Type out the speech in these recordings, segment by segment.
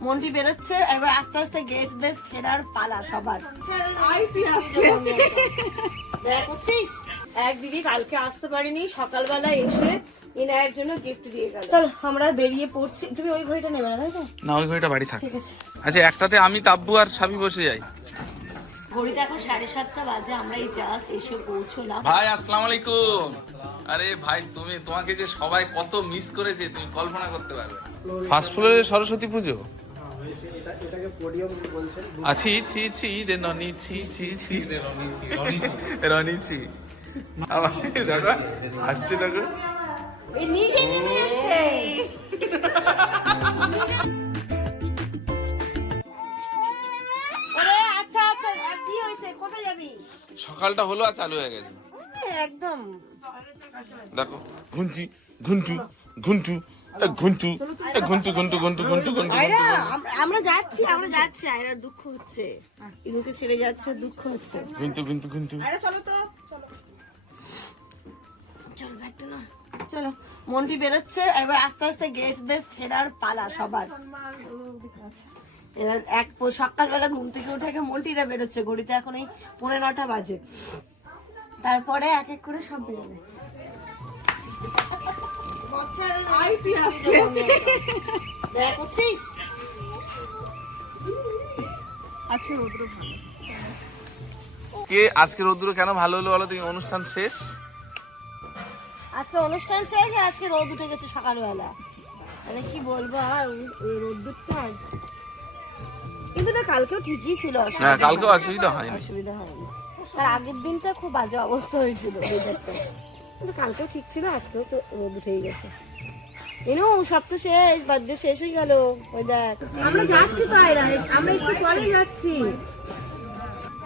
মন্টি বেরোচ্ছে এবার আস্তে আস্তে গেস্টদের ফেরার পালা সবার। করছিস? এক দিদি কালকে আসতে পারিনি সকালবেলা এসে ইনায়ের জন্য গিফট দিয়ে গেল। চল আমরা বেরিয়ে পড়ছি। তুমি ওই ঘড়িটা নেবে না তাই তো? না ওই ঘড়িটা বাড়ি থাক। ঠিক আছে। আচ্ছা একটাতে আমি তাব্বু আর সাবি বসে যাই। ঘড়িতে এখন সাড়ে সাতটা বাজে আমরা এই জাস্ট এসে পৌঁছলাম। ভাই আসসালামু আলাইকুম। আরে ভাই তুমি তোমাকে যে সবাই কত মিস করেছে তুমি কল্পনা করতে পারবে ফার্স্ট ফ্লোরে সরস্বতী পুজো? আছি ছি ছি রে ননি ছি ছি ছি রে রনি ছি রনি ছি দেখো আসছে দেখো। নিজে আচ্ছা আচ্ছা সকালটা হলো আর চালু হয়ে গেছে। একদম। দেখো ঘুঞ্চি ঘুন্টু ঘুন্টু ঘুন্টু ঘুন্টু ঘুন্টু ঘুন্টু ঘুন্টু ঘুন্টু আমরা- যাচ্ছি আমরা যাচ্ছি। আয়রার দুঃখ হচ্ছে। ইনুকে ছেড়ে যাচ্ছে দুঃখ হচ্ছে। ঘুন্টু ঘুন্টু ঘুন্টু। আয়রা চলো তো। চলো চল ব্যাগটা না চলো মন্টি বেরোচ্ছে। এবার আস্তে আস্তে গেস্টদের ফেরার পালা সবার। এবার এক সকালবেলা ঘুম থেকে উঠে আগে মন্টিরা বেরোচ্ছে। ঘড়িতে এখন এই পনেরো নটা বাজে। তারপরে এক এক করে সব বেরোবে। আই তুই আজকে দেখা করছিস আজকে রোদ্র ভালো কে আজকে রোদ্দুর কেন ভালো হলো বলো তুমি? অনুষ্ঠান শেষ? আজকে অনুষ্ঠান শেষ আর আজকে রোদ উঠে গেছে সকালবেলা। মানে কি বলব আর ওই- রোদ্দুরটা কিন্তু না কালকেও ঠিকই ছিল অসুবিধা হ্যাঁ অসুবিধা হয়নি। অসুবিধা হয়নি। তার আগের দিনটা খুব বাজে অবস্থা হয়েছিল কিন্তু কালকেও ঠিক ছিল আজকেও তো রোদ উঠেই গেছে। এনো সব তো শেষ বার্থডে শেষ হয়ে গেল। ওয়েদার আমরা যাচ্ছি তো আয়রা আমরা একটু পরে যাচ্ছি।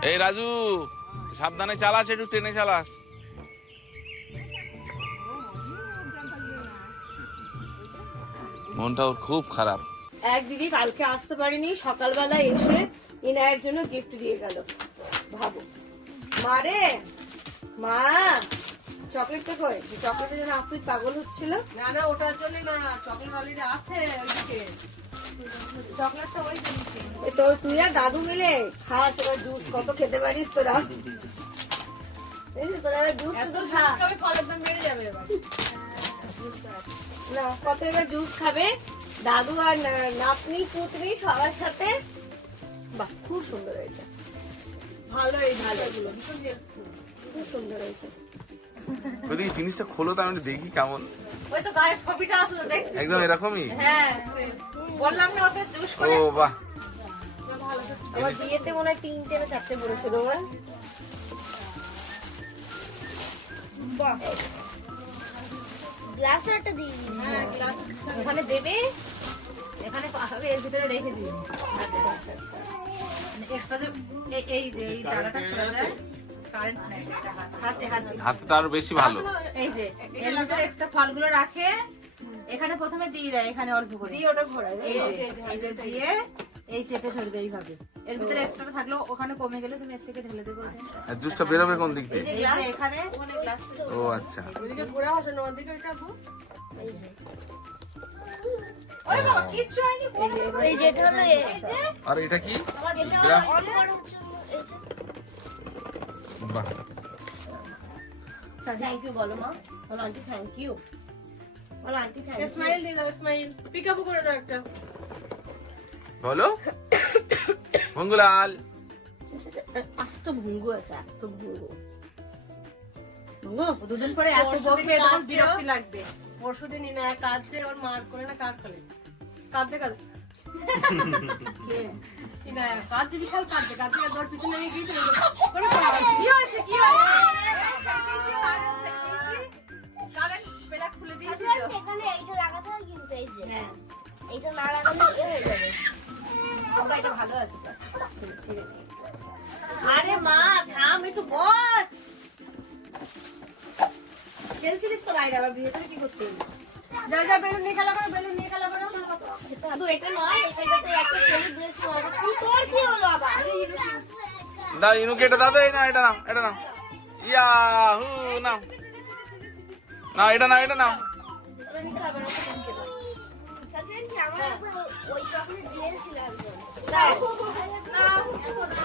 এই রাজু সাবধানে চালাস একটু ট্রেনে চালাস। মনটা ওর খুব খারাপ। এক দিদি কালকে আসতে পারিনি সকালবেলা এসে ইনায়ের জন্য গিফট দিয়ে গেল। ভাবো। মারে মা! চকলেটটা কই? যে চকলেটের জন্য আফরিদ পাগল হচ্ছিল। না না ওটার জন্য না চকলেট অলরেডি আছে ওইদিকে। চকলেটটা ওই তো তুই আর দাদু মিলে খাস এবার জুস কত খেতে পারিস তোরা? কত এবার জুস খাবে? দাদু আর নাতনি পুতনি সবার সাথে। বাহ খুব সুন্দর হয়েছে। ভালো এই ভালোগুলো ভীষণ খুব সুন্দর হয়েছে। ওইদিকে জিনিসটা খোলো তো আমি দেখি কেমন। ওই তো গায়ের ছবিটা আছে তো একদম এরকমই? হ্যাঁ বললাম না ওকে জুস ও বাহ। আমার বিয়েতে মনে হয় তিনটে না চারটে পড়েছিল গ্লাস একটা দিন হ্যাঁ গ্লাস এখানে দেবে এখানে পাবে এর ভিতরে রেখে দিবি। আচ্ছা আচ্ছা আচ্ছা। এক্সট্রা এই- এই যে যায়। হাতে হাতে হাতে হাতে তো আরও বেশি ভালো। এই যে এর ভিতরে এক্সট্রা ফলগুলো রাখে এখানে প্রথমে দিয়ে দেয় এখানে অল্প করে। দিয়ে ওটা ঘোরায় এই যে এই যে দিয়ে এই চেপে ধরবে এইভাবে। এর ভিতরে এক্সট্রা থাকলেও ওখানে কমে গেলে তুমি এর থেকে ঢেলে দেবে। আর জুসটা বেরোবে কোন দিক দিয়ে? এই যে এখানে ওখানে গ্লাস ও আচ্ছা। ওদিকে ঘোরা আসে না ওদিকে হয়নি এই যে এটা হলো এ- আর এটা কি? বাহ। থ্যাংক ইউ বলো মা। বলো আন্টি থ্যাংক ইউ বলো আন্টি থ্যাংক ইউ স্মাইল দিয়ে দাও স্মাইল পিক আপ করে দাও একটা। বলো। মঙ্গলাল। আস্ত ভুঙ্গু আছে আস্ত ভুঙ্গু। ভুঙ্গু দুদিন পরে এত বকবে তখন বিরক্তি লাগবে। পরশু দিন কাজে ওর মার করে না কার করে কাঁদতে কাঁদতে। কি বিশাল পিছনে আমি হয়েছে কি হয়েছে খুলে দিয়েছি এখানে এইটা লাগাতে হয় কিন্তু এই যে হ্যাঁ এইটা না লাগালে এ হয়ে যাবে বাবা, এটা ভালো আছে। আরে মা থাম একটু বস খেলছিলিস তো বাইরে আবার ভিতরে কি করতে যা যা বেলুন নিয়ে খেলা করো বেলুন নিয়ে খেলা করো শুধু এটা নয় একটা সেলিব্রেশন হবে কি তোর কি হলো আবার দা ইনু কেটে দাও এই না এটা নাও এটা নাও। ইয়াহু, নাও। না এটা নাও এটা নাও।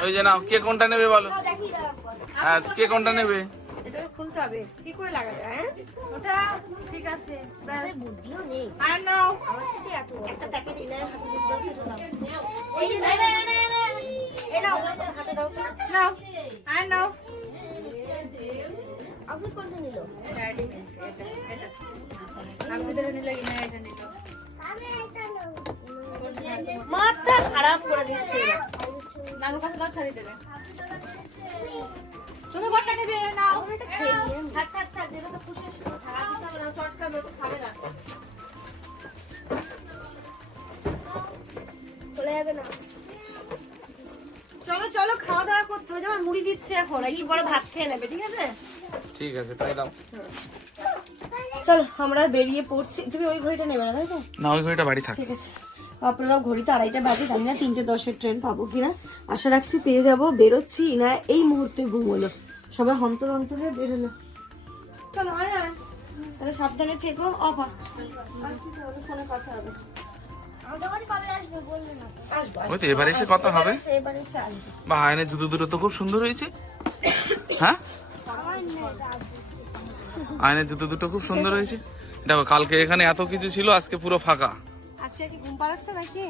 ওই যে নাও, কে কোনটা নেবে বলো? হ্যাঁ কে কোনটা নেবে? খুলতে হবে। কি করে লাগাবে হ্যাঁ? ওটা ঠিক আছে ব্যাস। বুদ্ধিও নেই আর নাও। আমার একটা প্যাকেট এনে হাতে দাও এই না না না না এই নাও হাতে দাও। তো নাও আর নাও। অফিস কোনটা নিল আমি ধরে নিল ইনা এটা নিল আমি এটা নাও। মাথা খারাপ করে দিচ্ছে। নানুর কাছে দাও ছাড়িয়ে দেবে। তুমি কোনটা নেবে নাও। থাক থাক থাক যেটা তো খুশি খুশি থাক। আর দিতে হবে না চটকাবে ও তো খাবে না। চলে যাবে না। চলো চলো খাওয়া দাওয়া করতে হবে। যেমন মুড়ি দিচ্ছে এখন একটু পরে ভাত খেয়ে নেবে ঠিক আছে? ঠিক আছে তাই দাও। চলো আমরা বেরিয়ে পড়ছি। তুমি ওই ঘড়িটা নেবে না তাই তো? না ওই ঘড়িটা বাড়ি থাক। ঠিক আছে। আপনারা ঘড়িতে আড়াইটা বাজে জানি না তিনটে দশের ট্রেন পাবো কিনা। আশা রাখছি পেয়ে যাব বেরোচ্ছি না এই মুহূর্তে ঘুমোলো সবাই হন্তদন্ত হয়ে বেরোলো চলো আয় আয়। তাহলে সাবধানে থেকো অপা তাহলে ফোনে কথা হবে। এবারে এসে কথা হবে। এবারে এসে আসবে। বা আয়নের জুতো দুটো তো খুব সুন্দর হয়েছে। হ্যাঁ? আয়নের জুতো দুটো খুব সুন্দর হয়েছে। দেখো কালকে এখানে এত কিছু ছিল আজকে পুরো ফাঁকা। আজকে কি ঘুম পাড়াচ্ছে নাকি?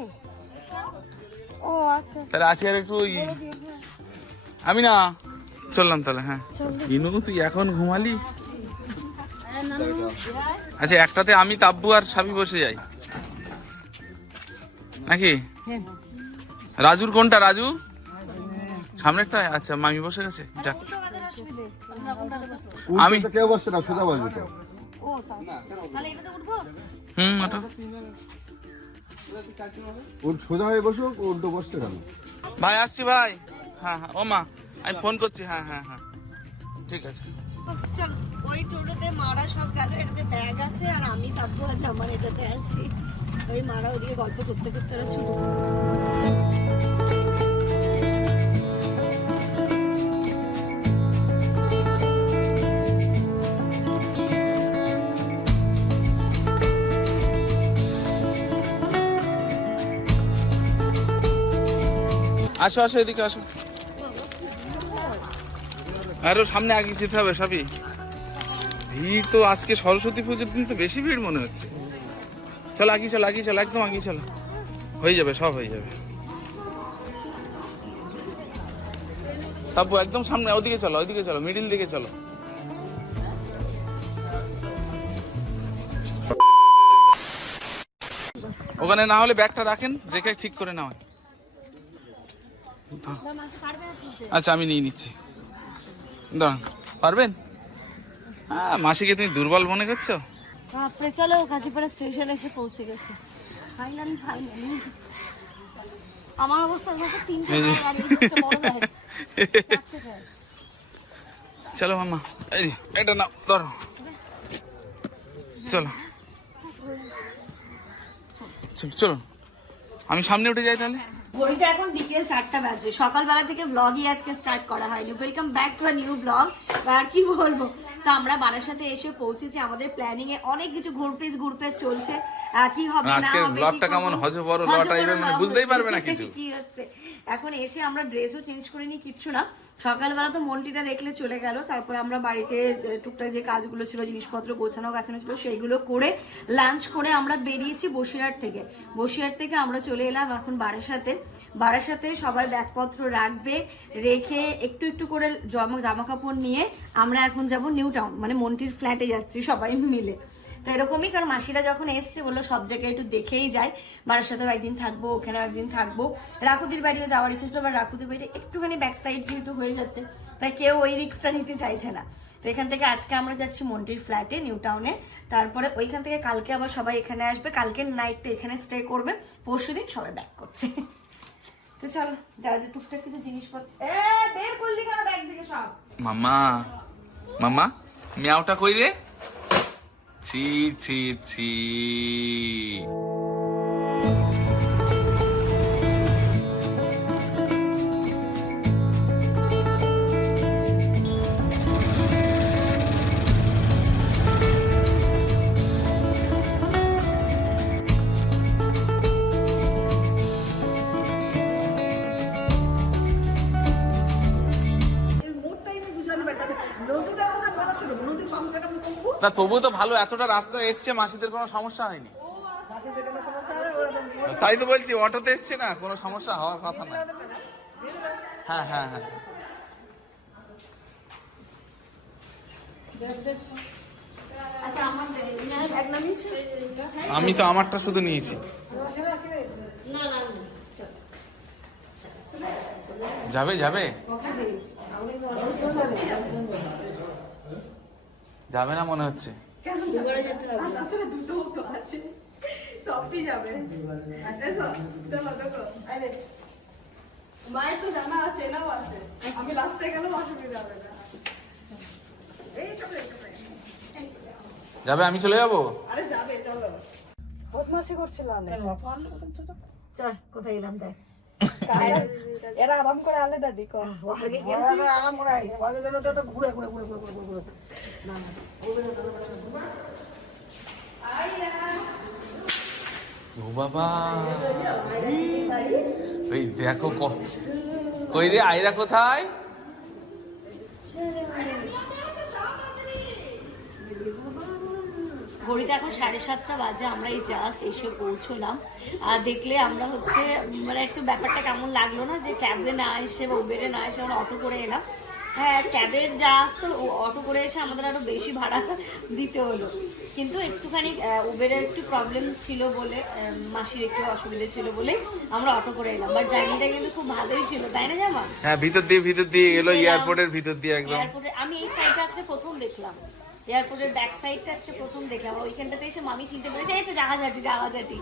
ও আচ্ছা। তাহলে আজকে আর একটু ওই আমি না চললাম তাহলে হ্যাঁ। ইনু তুই এখন ঘুমালি? আচ্ছা একটাতে আমি তাব্বু আর সাবি বসে যাই। নাকি? রাজুর কোনটা রাজু? সামনেরটা আচ্ছা মামি বসে গেছে যাক। আমি কেউ বসছে না সোজা বসবে তো। ও তাহলে। এটাতে উঠবো? হুম ওটা ওর সোজা হয়ে বসুক উল্টো বসতে কেন? ভাই আসছি ভাই। হ্যাঁ হ্যাঁ ও মা আমি ফোন করছি হ্যাঁ হ্যাঁ হ্যাঁ। ঠিক আছে। চল ওই টোটোতে মারা সব গেল এটাতে ব্যাগ আছে আর আমি তারপর আছে আমার এটাতে আছি। ওই মারা ওদিকে গল্প করতে করতে ওরা ছুটো আসো আসো, এদিকে আসো। আরও সামনে আগে যেতে হবে সবই ভিড় তো আজকে সরস্বতী পুজোর দিন তো বেশি ভিড় মনে হচ্ছে। চলো, আগিয়ে চলো আগিয়ে চলো, একদম আগিয়ে চলো। হয়ে যাবে, সব হয়ে যাবে। তাব্বু, একদম সামনে, ওদিকে চলো ওইদিকে চলো মিডিল দিকে চলো। ওখানে না হলে ব্যাগটা রাখেন, রেখে ঠিক করে নাও। আচ্ছা আমি নিয়ে নিচ্ছি। দাঁড়ান পারবেন? হ্যাঁ মাসিকে তুমি দুর্বল মনে করছ? বাপরে চলো কাঁচিপাড়া স্টেশন এসে পৌঁছে গেছে। ফাইনালি ফাইনালি আমার অবস্থা তিনটে। চলো মাম্মা। এই এটা নাও ধরো। চলো। চলো চলো। আমি সামনে উঠে যাই তাহলে? ঘড়িতে এখন বিকেল চারটা বাজে। সকালবেলা থেকে ব্লগই আজকে স্টার্ট করা হয়নি। Welcome back to a new blog আর কি বলব? তো আমরা বারাসাতে এসে পৌঁছেছি। আমাদের প্ল্যানিং এ অনেক কিছু ঘুরপেজ ঘুরপেজ চলছে। কি হবে না আজকের ব্লগটা কেমন হজবরল বড় লটাইবে মানে বুঝতেই পারবে না কিছু। কি হচ্ছে? এখন এসে আমরা ড্রেসও চেঞ্জ করে নি কিচ্ছু না। সকালবেলা তো মন্টিটা দেখলে চলে গেল, তারপরে আমরা বাড়িতে টুকটাক যে কাজগুলো ছিল, জিনিসপত্র গোছানো গাছানো ছিল, সেইগুলো করে লাঞ্চ করে আমরা বেরিয়েছি বসিরহাট থেকে। বসিরহাট থেকে আমরা চলে এলাম এখন বারাসাতে। বারাসাতে সবাই ব্যাগপত্র রাখবে, রেখে একটু একটু করে জামা কাপড় নিয়ে আমরা এখন যাব নিউ টাউন মানে মন্টির ফ্ল্যাটে যাচ্ছি সবাই মিলে। তো এরকমই, কারণ মাসিরা যখন এসছে বলল সব জায়গায় একটু দেখেই যায় বাড়ির সাথেও একদিন থাকব, ওখানেও একদিন থাকব। রাকুদির বাড়িও যাওয়ার ইচ্ছে ছিল, বাট রাকুদির বাড়ি একটুখানি ব্যাক সাইড যেহেতু হয়ে যাচ্ছে, তাই কেউ ওই রিক্সটা নিতে চাইছে না। তো এখান থেকে আজকে আমরা যাচ্ছি মন্টির ফ্ল্যাটে নিউ টাউনে তারপরে ওইখান থেকে কালকে আবার সবাই এখানে আসবে কালকে নাইটটা এখানে স্টে করবে, পরশু দিন সবাই ব্যাক করছে। তো চলো, যা টুকটাক কিছু জিনিসপত্র এ, বের করলি কেন ব্যাগ থেকে সব? মাম্মা মাম্মা মিয়াওটা কই রে? ছি ছি ছি না, তবুও তো ভালো, এতটা রাস্তা এসছে, মাসিদের কোনো সমস্যা হয়নি। তাই তো বলছি, অটোতে এসছে না, কোনো সমস্যা হওয়ার কথা না হ্যাঁ হ্যাঁ হ্যাঁ। আমি তো আমারটা শুধু নিয়েছি। যাবে যাবে? যাবে না মনে হচ্ছে? দুবারে যেতে হবে। আসলে দুটো তো আছে। সবই যাবে। এসো চলো ঢোকো। আরে মায়ের তো জানা আছে এনাও আছে। আমি লাস্টে গেলেও অসুবিধা হবে না। যাবে? আমি চলে যাব? আরে যাবে চলো। বদমাসি করছিল অনেক। চল কোথায় এলাম দেখ। এরা আরাম করে আলে দাদি কর আরাম করে ঘুরে ঘুরে ঘুরে ঘুরে ঘুরে ঘুরে ও বাবা। ওই দেখো ক- কই রে, আয়রা কোথায়? ঘড়িতে এখন সাড়ে সাতটা বাজে আমরা এই জাস্ট এসে পৌঁছলাম। আর দেখলে আমরা হচ্ছে মানে একটু ব্যাপারটা কেমন লাগল না যে ক্যাবে না এসে বা উবেরে না এসে আমরা অটো করে এলাম। হ্যাঁ ক্যাবের জাস্ট তো অটো করে এসে আমাদের আরও বেশি ভাড়া দিতে হলো। কিন্তু একটুখানি উবেরের একটু প্রবলেম ছিল বলে মাসির একটু অসুবিধা ছিল বলে আমরা অটো করে এলাম। বাট জার্নিটা কিন্তু খুব ভালোই ছিল তাই না জামা? হ্যাঁ ভিতর দিয়ে ভিতর দিয়ে এলো এয়ারপোর্টের ভিতর দিয়ে একদম। এয়ারপোর্টে আমি এই সাইডটা আজকে প্রথম দেখলাম। এয়ারপোর্টের ব্যাক সাইডটা আজকে প্রথম দেখলাম। ওইখানটাতে এসে মামি চিনতে পেরেছে, এই তো জাহাজাটি জাহাজাটি।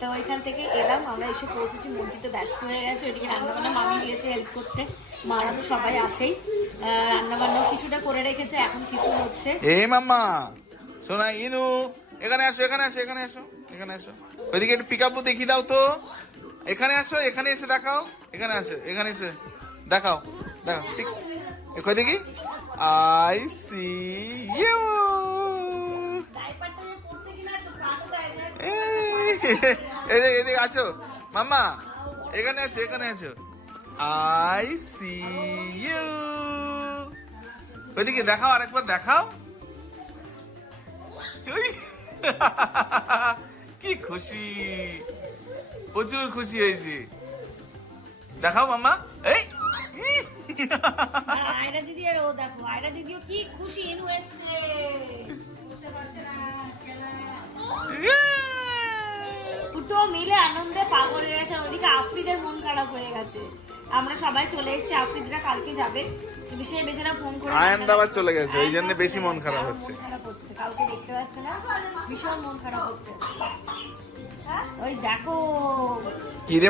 তো ওইখান থেকে এলাম, আমরা এসে পৌঁছেছি, মন্টি তো ব্যস্ত হয়ে গেছে, ওইদিকে রান্নাবান্না মামি গিয়েছে হেল্প করতে। মারা তো সবাই আছেই। রান্না বান্নাও কিছুটা করে রেখেছে, এখন কিছু হচ্ছে। এ মাম্মা শোনা ইনু, এখানে আসো এখানে আসো এখানে আসো এখানে আসো। ওইদিকে একটু পিক আপু দেখিয়ে দাও তো। এখানে আসো, এখানে এসে দেখাও, এখানে আসো, এখানে এসে দেখাও দেখাও, ঠিক। কই দেখি? আই সি ইউ এদিকে এদিকে আছো। মাম্মা এখানে আছো এখানে আছো। আই সি ইউ ওইদিকে দেখাও আরেকবার দেখাও। কি খুশি। প্রচুর খুশি হয়েছে। দেখাও মাম্মা। এই আর আয়রা দিদি আর ও দেখো আয়রা দিদিও কি খুশি এনু এসছে। বুঝতে পারছে না দুটো মিলে আনন্দে পাগল হয়ে গেছে আর ওদিকে আফ্রিদের মন খারাপ হয়ে গেছে। আমরা সবাই চলে এসেছি আফ্রিদরা কালকে যাবে। বিশেষ বেচারা ফোন করে আয়ান চলে গেছে ওই জন্য বেশি মন খারাপ হচ্ছে। খারাপ হচ্ছে কালকে দেখতে পাচ্ছে না ভীষণ মন খারাপ হচ্ছে। ওই দেখো।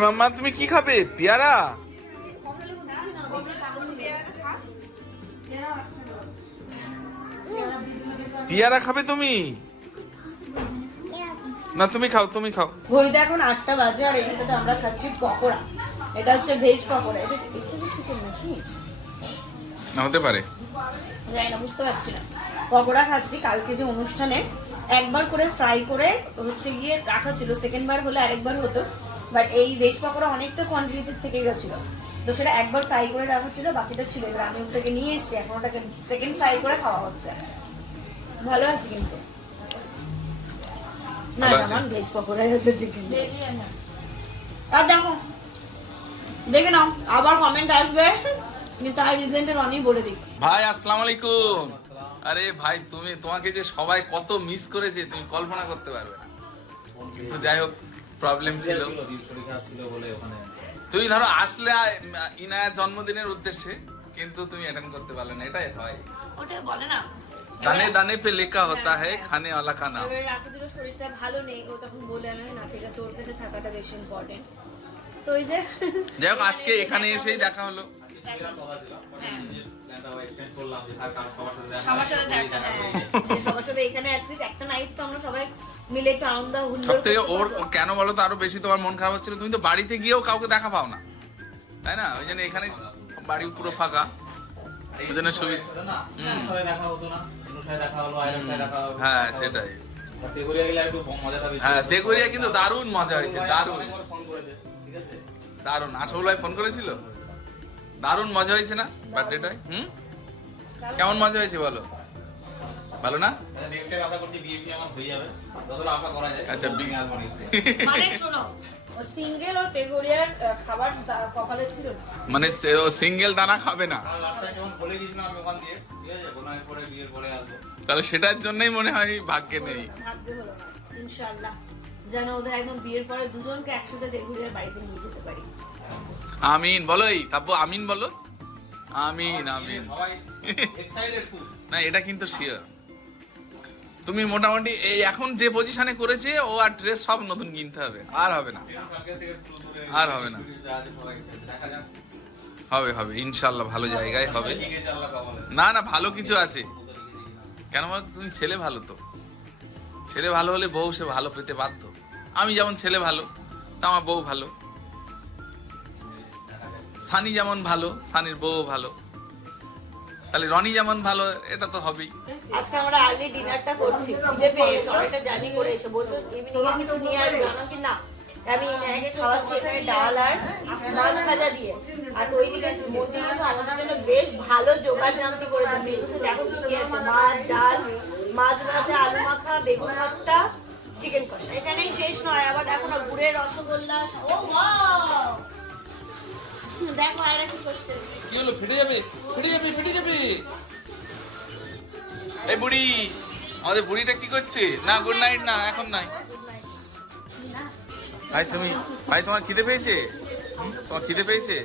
মাম্মা তুমি কি খাবে? পেয়ারা? পেয়ারা খাবে তুমি? না তুমি খাও তুমি খাও। ঘড়িতে এখন আটটা বাজে আর এখানটাতে আমরা খাচ্ছি পকোড়া। এটা হচ্ছে ভেজ পকোড়া। এটা এটা চিকেন নাকি? না হতে পারে। জানি না বুঝতে পারছি না। পকোড়া খাচ্ছি কালকে যে অনুষ্ঠানে। একবার করে ফ্রাই করে হচ্ছে গিয়ে রাখা ছিল। সেকেন্ড বার হলে আরেকবার হতো। বাট এই ভেজ পকোড়া অনেকটা কোয়ান্টিটিতে থেকে গেছিল। তো সেটা একবার ফ্রাই করে রাখা ছিল বাকিটা ছিল। এবার আমি ওটাকে নিয়ে এসেছি এখন ওটাকে সেকেন্ড ফ্রাই করে খাওয়া হচ্ছে। ভালো আছে কিন্তু। না? যেমন ভেজ পকোড়া আছে চিকেন আর দেখো দেখে নাও আবার কমেন্ট আসবে। কিন্তু তার রিজেন্টের অনেক বলে দিই ভাই আসসালামু আলাইকুম। আরে ভাই তুমি তোমাকে যে সবাই কত মিস করেছে তুমি কল্পনা করতে পারবে না। তো যাই হোক প্রবলেম ছিল। তুমি ধরো আসলে ইনায়া জন্মদিনের উদ্দেশ্যে কিন্তু তুমি অ্যাটেন্ড করতে পারলে না এটাই হয়। ওটা বলে না। দানে দানে পে লেখা হতা হ্যায় খানে ওয়ালা নাম এবার রাতে দুটো শরীরটা ভালো নেই ও তখন বলে আমি না ঠিক আছে ওর কাছে থাকাটা বেশি ইম্পর্টেন্ট তো ওই যে যাই হোক আজকে এখানে এসেই দেখা হলো। সবার সাথে দেখা সবার সাথে এখানে অ্যাটলিস্ট একটা নাইট তো আমরা সবাই মিলে একটু আনন্দ হুল্লোড় থেকে ওর কেন বলো তো আরও বেশি তোমার মন খারাপ হচ্ছিল? তুমি তো বাড়িতে গিয়েও কাউকে দেখা পাও না। তাই না? ওই জন্য এখানে বাড়ি পুরো ফাঁকা। ওই জন্য সুবিধা হ্যাঁ সেটাই। হ্যাঁ তেগুরিয়া কিন্তু দারুণ মজা হয়েছে দারুণ। দারুণ। আসল ভাই ফোন করেছিল? দারুণ মজা হয়েছে না বার্থডেটায় হুম? কেমন মজা হয়েছে বলো? ভালো না? আচ্ছা, মানে ও সিঙ্গেল ও তেগড়িয়ার খাবার কপালে ছিল মানে ও সিঙ্গেল দানা খাবে না? লাস্ট টাইম যখন বলে আমি ওখান দিয়ে ঠিক আছে পরে বিয়ের পরে আসব। তাহলে সেটার জন্যই মনে হয় ভাগ্যে নেই। ভাগ্য হলো না ইনশাআল্লাহ। যেন ওদের একদম বিয়ের পরে দুজনকে একসাথে বাড়িতে নিয়ে যেতে পারি। আমিন বলো এই তারপর আমিন বলো। আমিন আমিন। না এটা কিন্তু শিওর তুমি মোটামুটি এই এখন যে পজিশনে করেছে ও আর ড্রেস সব নতুন কিনতে হবে। আর হবে না। আর হবে না। হবে হবে ইনশাল্লাহ ভালো জায়গায় হবে। না না ভালো কিছু আছে। কেন বলতো তুমি ছেলে ভালো তো। ছেলে ভালো হলে বউ সে ভালো পেতে বাধ্য। আমি যেমন ছেলে ভালো তা আমার বউ ভালো। সানি যেমন ভালো, সানির বউ ভালো। তাহলে রনি যেমন ভালো, এটা তো হবেই। আজকে আমরা আর্লি ডিনারটা করছি। খিদে করে এসে। কিছু নিয়ে আসবে? না কি না। আমি খাওয়াচ্ছি এখানে ডাল আর ভাজা দিয়ে। আর ওইদিকে মোটি কিন্তু আমাদের জন্য বেশ ভালো জোগাড় জানতে করেছে মেনুতে দেখো কি কি আছে। মাছ, ডাল, মাছ ভাজা, আলু মাখা, বেগুন ভর্তা, চিকেন কষা। এখানেই শেষ নয়, আবার দেখো না, গুড়ের রসগোল্লা ও ওয়াও দেখো কি করছে। কি হলো ফেটে যাবে? ফেটে যাবে ফেটে যাবে। এই বুড়ি আমাদের বুড়িটা কি করছে? না গুড নাইট না এখন নাই। ভাই তুমি ভাই তোমার খিদে পেয়েছে? তোমার খিদে পেয়েছে?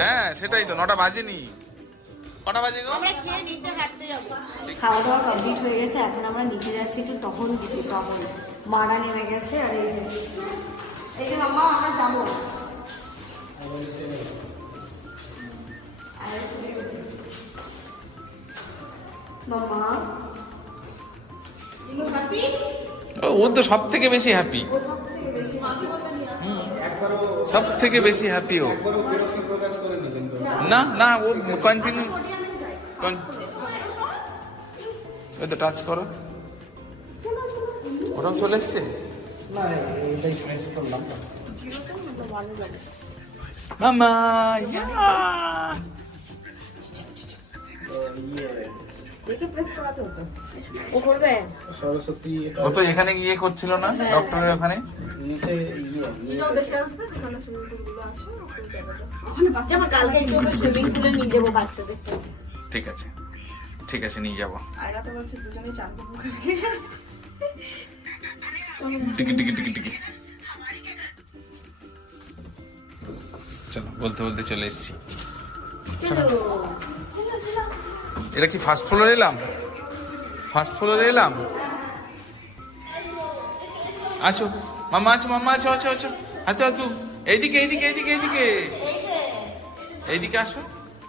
হ্যাঁ সেটাই তো নটা বাজেনি। কটা বাজে গো? আমরা খেয়ে নিচে হাঁটতে যাব। খাওয়া দাওয়া কমপ্লিট হয়ে গেছে এখন আমরা নিচে যাচ্ছি একটু তখন দিতে তখন মারা নেমে গেছে আর এই যে এই যে মাম্মা আমরা যাব। মাম্মা হ্যাপি ও তো সব থেকে বেশি হ্যাপি সব থেকে বেশি হ্যাপি ও না না ও কন্টিনিউ ওই তো টাচ করো ওরাও চলে এসছে ও তো এখানে গিয়ে করছিল না? ডক্টরের ওখানে? ইয়ে আছে ওখানে জায়গাটা ওখানে বাচ্চা যেমন কালকে একটু সুইমিং পুলে নিয়ে যাব বাচ্চাদের। ঠিক আছে। ঠিক আছে নিয়ে যাব। আয়রা তো বলছে টিকি টিকি টিকি টিকি। চলো বলতে বলতে চলে এসেছি। এটা কি ফার্স্ট ফ্লোরে এলাম? ফার্স্ট ফ্লোরে এলাম? আছো? মামা আছো মামা আছো আছো আছো। হাতে হাতু এইদিকে এইদিকে এইদিকে এইদিকে। এইদিকে আসো।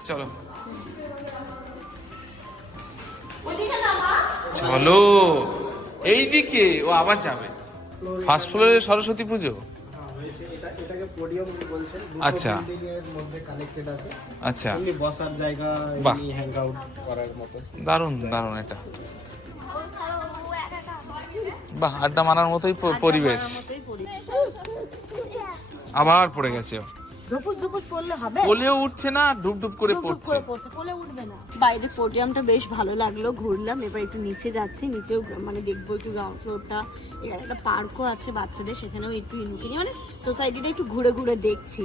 চলো। চলো। এইদিকে। ও আবার যাবে। ফার্স্ট ফ্লোরে সরস্বতী পুজো? হ্যাঁ, আচ্ছা। building এর মধ্যে কানেক্টেড আছে। আচ্ছা। এমনি বসার জায়গা হ্যাং আউট করার মতো। দারুণ দারুণ এটা। বাহ আড্ডা মারার মতোই পরিবেশ। আবার পড়ে গেছে। ও। ধুপুস ধুপুস পড়লে হবে? কোলেও উঠছে না ডুব ডুব করে টুক টুক পড়ছে। কোলে উঠবে না। বাইরে পোডিয়ামটা বেশ ভালো লাগল ঘুরলাম এবার একটু নিচে যাচ্ছি নিচেও মানে দেখব একটু গ্রাউন্ড ফ্লোরটা এখানে একটা পার্কও আছে বাচ্চাদের সেখানেও একটু ইনুকে মানে সোসাইটিটা একটু ঘুরে ঘুরে দেখছি।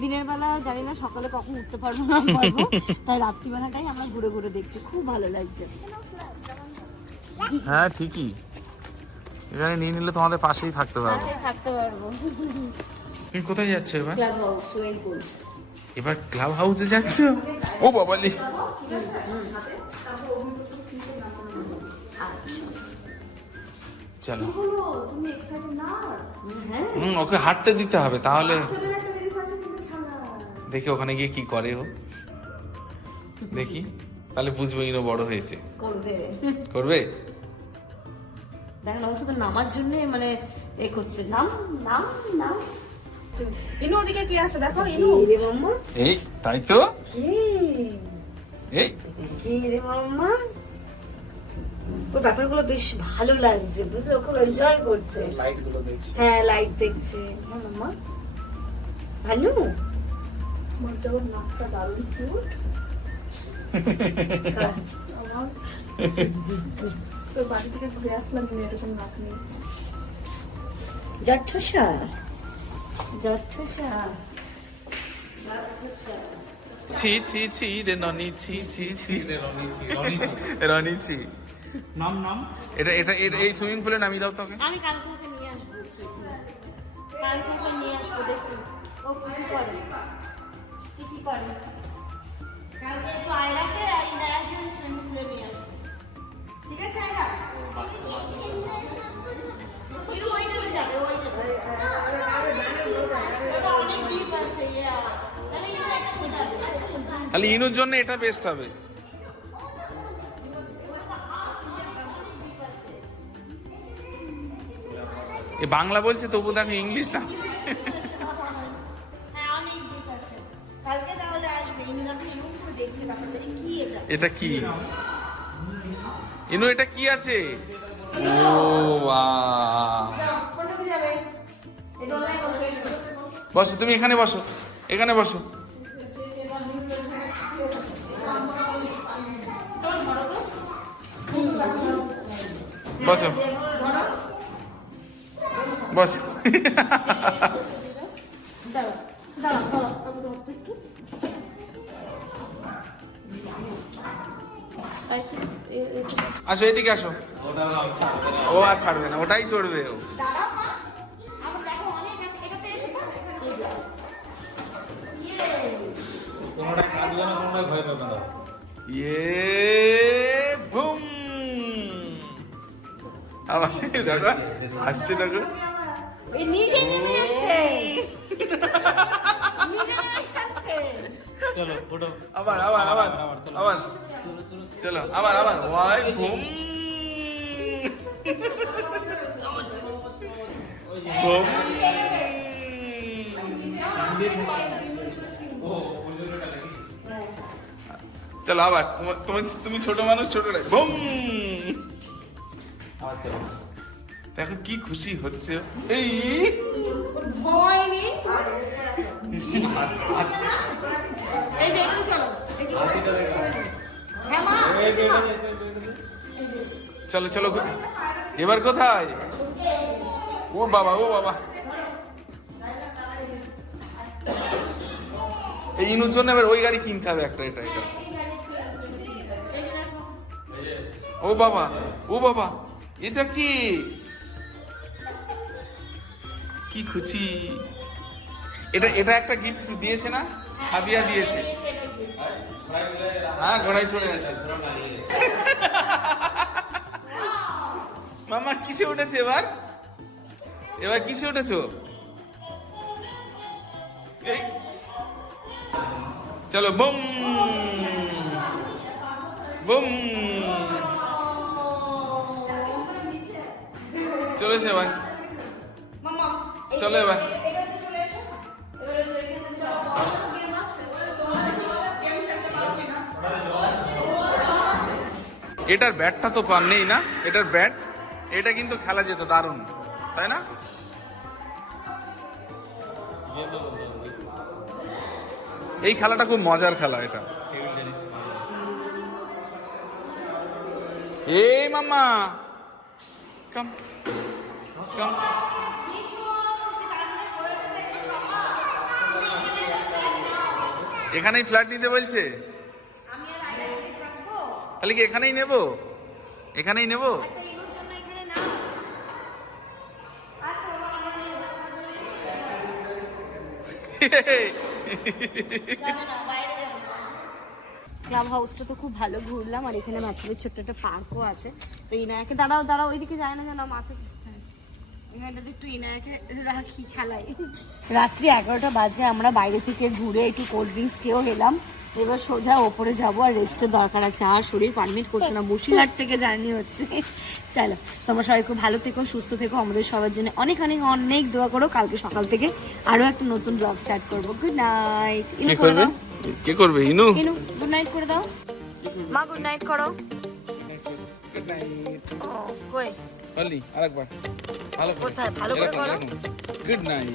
দিনের বেলা জানি না সকালে কখন উঠতে পারব না পারব তাই রাত্রিবেলাটাই আমরা ঘুরে ঘুরে দেখছি খুব ভালো লাগছে। হ্যাঁ ঠিকই। এখানে নিয়ে নিলে তোমাদের পাশেই থাকতে পারব। থাকতে পারব। তুমি কোথায় যাচ্ছ এবার? এবার ক্লাব হাউসে যাচ্ছ? ও চলো এক্সাইটেড না হ্যাঁ হুম ওকে হাঁটতে দিতে হবে তাহলে দেখি ওখানে গিয়ে কি করে ও। দেখি তাহলে বুঝব ইনো বড় হয়েছে। করবে। করবে? দেখ না শুধু নামার জন্য মানে এ করছে। নাম নাম নাম। ইনু ওদিকে কি আছে দেখো ইনু রে মাম্মা এই তাই তো এই কি রে মাম্মা ওর ব্যাপারগুলো বেশ ভালো লাগছে বুঝলে খুব এনজয় করছে লাইটগুলো হ্যাঁ লাইট দেখছে মাম্মা ভালো মজার নাকটা দারুণ কিউট তোর বাড়ি থেকে ঘুরে আসলাম এরকম নাক নিয়ে জঠসা ছি ছি ছি রে ননি ছি ছি ছি রে রনি ছি রনি ছি। নাম নাম? এটা এটা এই সুইমিং পুলে নামিয়ে দাও তোকে। আমি কালকে ওকে নিয়ে আসব। কালকে ওকে নিয়ে আসব দেখুন ও কি কি করে? কি কি করে? কালকে একটু আয়রাকে আর ইনায়াকে সুইমিং পুলে নিয়ে আসব। ঠিক আছে আয়রা? ইরু ওইটাতে যাবে ওইটাতে ওটা অনেক ডিপ আছে ইয়া তাহলে ইরু এটাতে যাবে তাহলে ইনুর জন্য এটা বেস্ট হবে। এ বাংলা বলছে তবু দেখো ইংলিশটা। হ্যাঁ এটা? কি? ইনু এটা কি আছে? ও বসো তুমি এখানে বসো। এখানে বসো বসো বসো দাঁড়াও দাঁড়াও দাঁড়াও আমি ধরতে একটু আর একটু এ- এ- আসো এদিকে আসো। ও আর ছাড়বে না ওটাই চড়বে ও। দাঁড়াও মা। আবার দেখো আসছে দেখো। এই নিজে নেমে যাচ্ছে। চলো ওঠো আবার আবার আবার আবার চলো। আবার। আবার ওয়াই বুম বুম চলো আবার। তোমার- তুমি তুমি ছোট মানুষ ছোট না বুম চলো দেখো কি খুশি হচ্ছে। এই। ভয় নেই। এই যে একটু চলো একটু হ্যাঁ মা। চলো চলো এবার কোথায়? ও বাবা ও বাবা। এই ইনুর জন্য এবার ওই গাড়ি কিনতে হবে একটা এটা এটা। ও বাবা ও বাবা। এটা কি? কি খুশি এটা এটা একটা গিফট দিয়েছে না? সাবিয়া দিয়েছে। হ্যাঁ ঘোড়ায় চড়ে আছে। মামা কিসে উঠেছে এবার? এবার কিসে উঠেছো? চলো বুম। বুম। চলেছে ভাই। চলে ভাই। এটার ব্যাটটা তো পান নেই না? এটার ব্যাট এটা কিন্তু খেলা যেত দারুণ তাই না? এই খেলাটা খুব মজার খেলা এটা। এই মাম্মা কাম এখানেই ফ্ল্যাট নিতে বলছে? তাহলে কি এখানেই নেব? এখানেই নেব? না এই না ক্লাব হাউসটা তো খুব ভালো ঘুরলাম, আর এখানে বাচ্চাদের ছোট্ট একটা পার্কও আছে। তো ইনায়াকে দাঁড়াও দাঁড়াও, ওইদিকে যায় না যেন মাথা হ্যাঁ। এখানটাতে একটু ইনায়াকে রাখি খেলাই রাত্রি এগারোটা বাজে আমরা বাইরে থেকে ঘুরে একটু কোল্ড ড্রিঙ্কস খেয়েও এলাম। এবার সোজা ওপরে যাব আর রেস্টের দরকার আছে। আর শরীর পারমিট করছে না বসিরহাট থেকে জার্নি হচ্ছে। চলো তোমরা সবাই খুব ভালো থেকো সুস্থ থেকো আমাদের সবার জন্য অনেক অনেক অনেক দোয়া করো। কালকে সকাল থেকে আরও একটা নতুন ব্লগ স্টার্ট করব। গুড নাইট কে করবে? কে করবে? ইনু? ইনু গুড নাইট করে দাও। মা গুড নাইট করো। গুড নাইট ও কই? অলি আরেকবার। কোথায়? ভালো করে করো। Good night